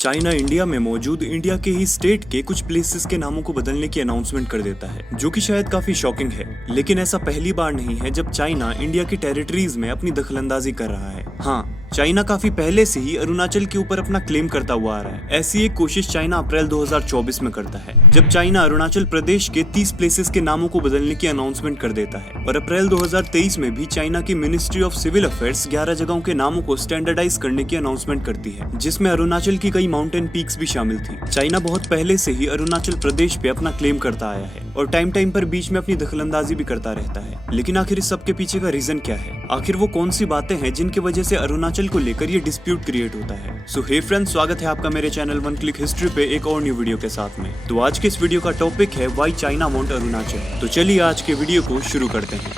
China India में मौजूद India के ही स्टेट के कुछ प्लेसेस के नामों को बदलने की अनाउंसमेंट कर देता है, जो कि शायद काफी शॉकिंग है। लेकिन ऐसा पहली बार नहीं है जब चाइना इंडिया की टेरिटरीज में अपनी दखलंदाजी कर रहा है। हाँ, चाइना काफी पहले से ही अरुणाचल के ऊपर अपना क्लेम करता हुआ आ रहा है। ऐसी एक कोशिश चाइना अप्रैल 2024 में करता है, जब चाइना अरुणाचल प्रदेश के 30 प्लेसेस के नामों को बदलने की अनाउंसमेंट कर देता है। और अप्रैल 2023 में भी चाइना की मिनिस्ट्री ऑफ सिविल अफेयर्स 11 जगहों के नामों को स्टैंडर्डाइज करने की अनाउंसमेंट करती है, जिसमें अरुणाचल की कई माउंटेन पीक्स भी शामिल थी। चाइना बहुत पहले से ही अरुणाचल प्रदेश पे अपना क्लेम करता आया है और टाइम टाइम पर बीच में अपनी दखलंदाजी भी करता रहता है। लेकिन आखिर इस सब के पीछे का रीजन क्या है? आखिर वो कौन सी बातें हैं जिनकी वजह से अरुणाचल को लेकर ये डिस्प्यूट क्रिएट होता है? सो हे फ्रेंड्स, स्वागत है आपका मेरे चैनल वन क्लिक हिस्ट्री पे एक और न्यू वीडियो के साथ में। तो आज के इस वीडियो का टॉपिक है व्हाई चाइना वांट अरुणाचल। तो चलिए आज के वीडियो को शुरू करते हैं।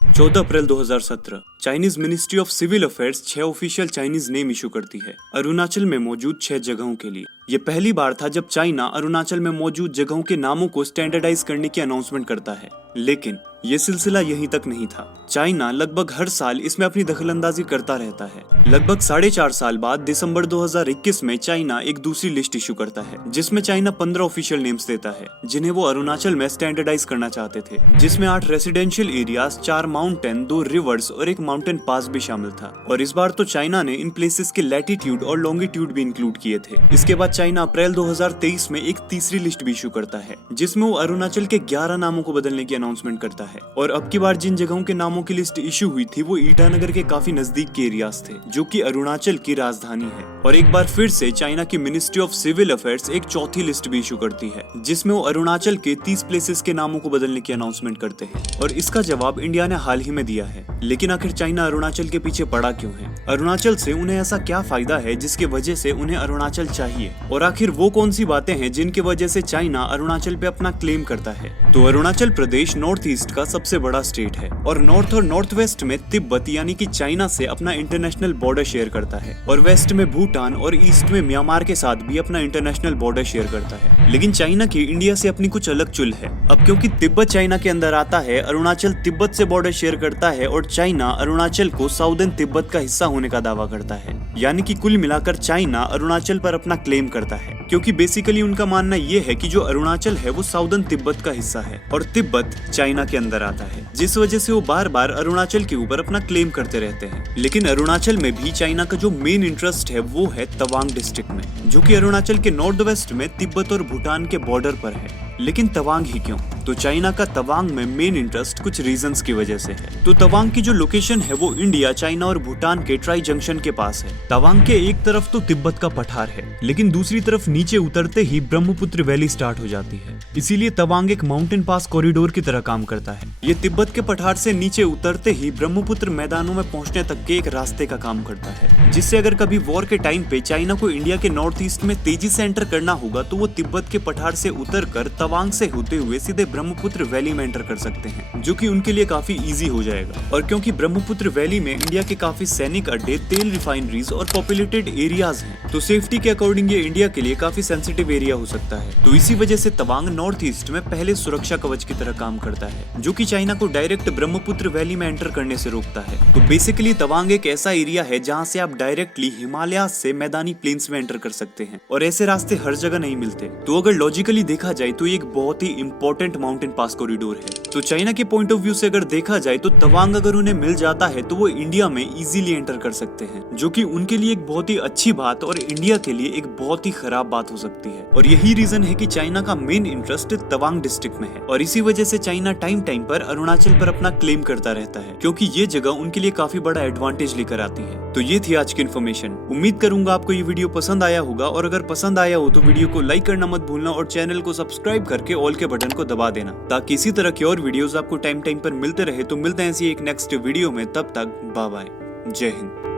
14 April 2017 Chinese ministry of civil affairs 6 official Chinese name issue करती है अरुणाचल में मौजूद 6 जगहों के लिए। ये पहली बार था जब चाइना अरुणाचल में मौजूद जगहों के नामों को स्टैंडर्डाइज करने की अनाउंसमेंट करता है। लेकिन ये सिलसिला यहीं तक नहीं था। चाइना लगभग हर साल इसमें अपनी दखलंदाजी करता रहता है। लगभग 4.5 साल बाद दिसंबर 2021 में चाइना एक दूसरी लिस्ट इशू करता है, जिसमें चाइना 15 ऑफिशियल नेम्स देता है जिन्हें वो अरुणाचल में स्टैंडर्डाइज करना चाहते थे, जिसमें 8 रेसिडेंशियल एरियाज, 4 माउंटेन, 2 रिवर्स और एक माउंटेन पास भी शामिल था। और इस बार तो चाइना ने इन प्लेसेस के लैटिट्यूड और लॉन्गिट्यूड भी इंक्लूड किए थे। इसके बाद चाइना अप्रैल 2023 में एक तीसरी लिस्ट भी इशू करता है, जिसमें वो अरुणाचल के 11 नामों को बदलने की अनाउंसमेंट करता है। और अब की बार जिन जगहों के नामों की लिस्ट इशू हुई थी वो ईटानगर के काफी नजदीक के एरियाज थे, जो कि अरुणाचल की राजधानी है। और एक बार फिर से चाइना की मिनिस्ट्री ऑफ सिविल अफेयर्स एक चौथी लिस्ट भी इशू करती है, जिसमें वो अरुणाचल के 30 प्लेसेस के नामों को बदलने की अनाउंसमेंट करते हैं। और इसका जवाब इंडिया ने हाल ही में दिया है। लेकिन आखिर चाइना अरुणाचल के पीछे पड़ा क्यों है? अरुणाचल से उन्हें ऐसा क्या फायदा है जिसकी वजह से उन्हें अरुणाचल चाहिए? और आखिर वो कौन सी बातें हैं जिनकी वजह से चाइना अरुणाचल पे अपना क्लेम करता है? तो अरुणाचल प्रदेश नॉर्थ ईस्ट का सबसे बड़ा स्टेट है और नॉर्थ और नॉर्थ वेस्ट में तिब्बत यानी कि चाइना से अपना इंटरनेशनल बॉर्डर शेयर करता है, और वेस्ट में भूटान और ईस्ट में म्यांमार के साथ भी अपना इंटरनेशनल बॉर्डर शेयर करता है। लेकिन चाइना की इंडिया से अपनी कुछ अलग चुल है। अब क्योंकि तिब्बत चाइना के अंदर आता है, अरुणाचल तिब्बत से बॉर्डर शेयर करता है और चाइना अरुणाचल को साउदर्न तिब्बत का हिस्सा होने का दावा करता है। यानी कि कुल मिलाकर चाइना अरुणाचल पर अपना क्लेम करता है, क्योंकि बेसिकली उनका मानना ये है कि जो अरुणाचल है वो साउदर्न तिब्बत का हिस्सा है और तिब्बत चाइना के अंदर आता है, जिस वजह से वो बार बार अरुणाचल के ऊपर अपना क्लेम करते रहते हैं। लेकिन अरुणाचल में भी चाइना का जो मेन इंटरेस्ट है वो है तवांग डिस्ट्रिक्ट में, जो कि अरुणाचल के नॉर्थ वेस्ट में तिब्बत और भूटान के बॉर्डर पर है। लेकिन तवांग ही क्यों? तो चाइना का तवांग में मेन इंटरेस्ट कुछ रीजंस की वजह से है। तो तवांग की जो लोकेशन है वो इंडिया, चाइना और भूटान के ट्राई जंक्शन के पास है। तवांग के एक तरफ तो तिब्बत का पठार है, लेकिन दूसरी तरफ नीचे उतरते ही ब्रह्मपुत्र वैली स्टार्ट हो जाती है। इसीलिए तवांग एक माउंटेन पास कॉरिडोर की तरह काम करता है। ये तिब्बत के पठार से नीचे उतरते ही ब्रह्मपुत्र मैदानों में पहुंचने तक के एक रास्ते का काम करता है, जिससे अगर कभी वॉर के टाइम पे चाइना को इंडिया के नॉर्थ ईस्ट में तेजी से एंटर करना होगा तो वो तिब्बत के पठार से उतरकर तवांग से होते हुए सीधे ब्रह्मपुत्र वैली में एंटर कर सकते हैं, जो कि उनके लिए काफी इजी हो जाएगा। और क्योंकि ब्रह्मपुत्र वैली में इंडिया के काफी सैनिक अड्डे, तेल रिफाइनरीज और पॉपुलेटेड एरियाज हैं, तो सेफ्टी के अकॉर्डिंग ये इंडिया के लिए काफी सेंसिटिव एरिया हो सकता है। तो इसी वजह से तवांग नॉर्थ ईस्ट में पहले सुरक्षा कवच की तरह काम करता है, जो कि चाइना को डायरेक्ट ब्रह्मपुत्र वैली में एंटर करने से रोकता है। तो बेसिकली तवांग एक ऐसा एरिया है जहाँ से आप डायरेक्टली हिमालय से मैदानी प्लेन्स में एंटर कर सकते हैं, और ऐसे रास्ते हर जगह नहीं मिलते। तो अगर लॉजिकली देखा जाए तो ये एक बहुत ही इंपॉर्टेंट माउंटेन पास कॉरिडोर है। तो चाइना के पॉइंट ऑफ व्यू से अगर देखा जाए तो तवांग अगर उन्हें मिल जाता है तो वो इंडिया में इजीली एंटर कर सकते हैं, जो कि उनके लिए एक बहुत ही अच्छी बात और इंडिया के लिए एक बहुत ही खराब बात हो सकती है। और यही रीजन है कि चाइना का मेन इंटरेस्ट तवांग डिस्ट्रिक्ट में है, और इसी वजह से चाइना टाइम टाइम पर अरुणाचल पर अपना क्लेम करता रहता है, क्योंकि ये जगह उनके लिए काफी बड़ा एडवांटेज लेकर आती है। तो ये थी आज की इन्फॉर्मेशन। उम्मीद करूंगा आपको ये वीडियो पसंद आया होगा, और अगर पसंद आया हो तो वीडियो को लाइक करना मत भूलना और चैनल को सब्सक्राइब करके ऑल के बटन को दबा देना, ताकि इसी तरह की और वीडियोस आपको टाइम टाइम पर मिलते रहे। तो मिलते हैं ऐसी एक नेक्स्ट वीडियो में, तब तक बाय बाय, जय हिंद।